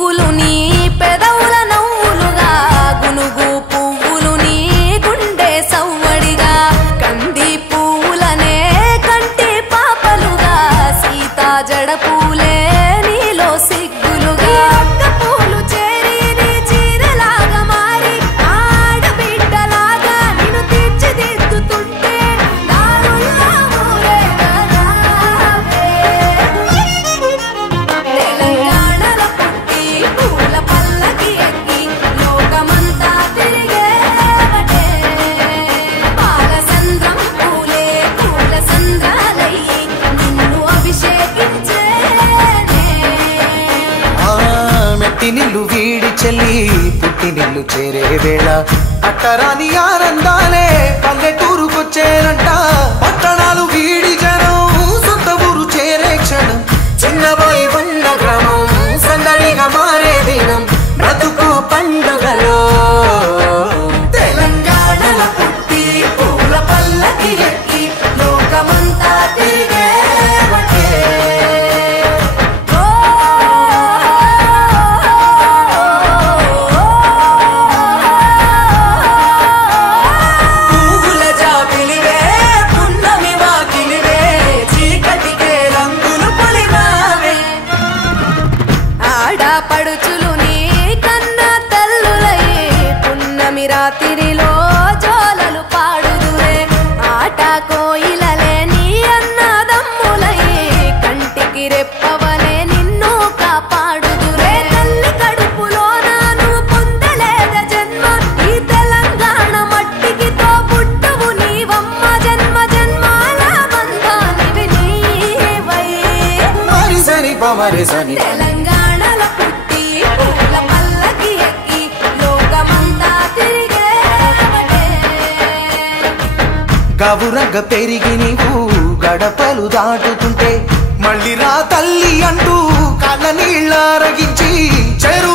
పువ్వులు నీ పెదవుల నవ్వులుగా గునుగు పువ్వులు నీ గుండె సవ్వడిగా కంది పువ్వులనే కంటి పాపలుగా సీతా జడ పూలే నీలో సిగ్గులుగా అక్క పూలు చేరి నీ చీరలాగా మారి ఆడబిడ్డలాగా నిన్ను తీర్చిదిద్దుతుంటే దారుల్లా ఊరేగరావే. తెలంగాణలో పుట్టి పూల పల్లకి ఎక్కి లోకమంతా తిరిగేవటే పాలసంద్రం పూలే పూల సంద్రాలయ్యి నిన్ను అభిషేకించేనే. మెట్టినిల్లు వీడి చెల్లి పుట్టినిల్లు చేరే వేళ అట్టరాని ఆనందాలే పల్లెటూరుకొచ్చేనంట. పట్టణాలు వీడి జనం సొంత ఊరు చేరే క్షణం చిన్నబోయి బండ గ్రామం సందడిగా మారే దినం బ్రతుకు పండుగలో. తెలంగాణలో పుట్టి పూల పల్లకి ఎక్కి లోకమంతా తిరిగేవటే. పువ్వుల జాబిలివే పున్నమి వాకిలివే చీకటికే రంగులు పొలిమావే. ఆడపడుచులు నీ కన్న తల్లులయ్యే పున్నమి రాత్రిలో జోలలు పాడుదురే ఆట కోయిలలే నీ అన్నదమ్ములయ్యే కంటికి రెప్పవలే నిన్ను కాపాడుదురే. తల్లి కడుపులో నువ్వు పొందలేద జన్మ ఈ తెలంగాణ మట్టికి తో పుట్టవు నీవమ్మ జన్మ జన్మాల బంధానివి నీవై. మరిసని పమరిసని తెలంగాణలో పుట్టి పూల పల్లకి ఎక్కి లోకమంతా తిరిగేవటే. గవురగ పెరిగి నీవు గడపలు దాటుతుంటే మళ్ళీ రా తల్లి అంటూ కళ్ళ నీళ్ళ రగించి చెరు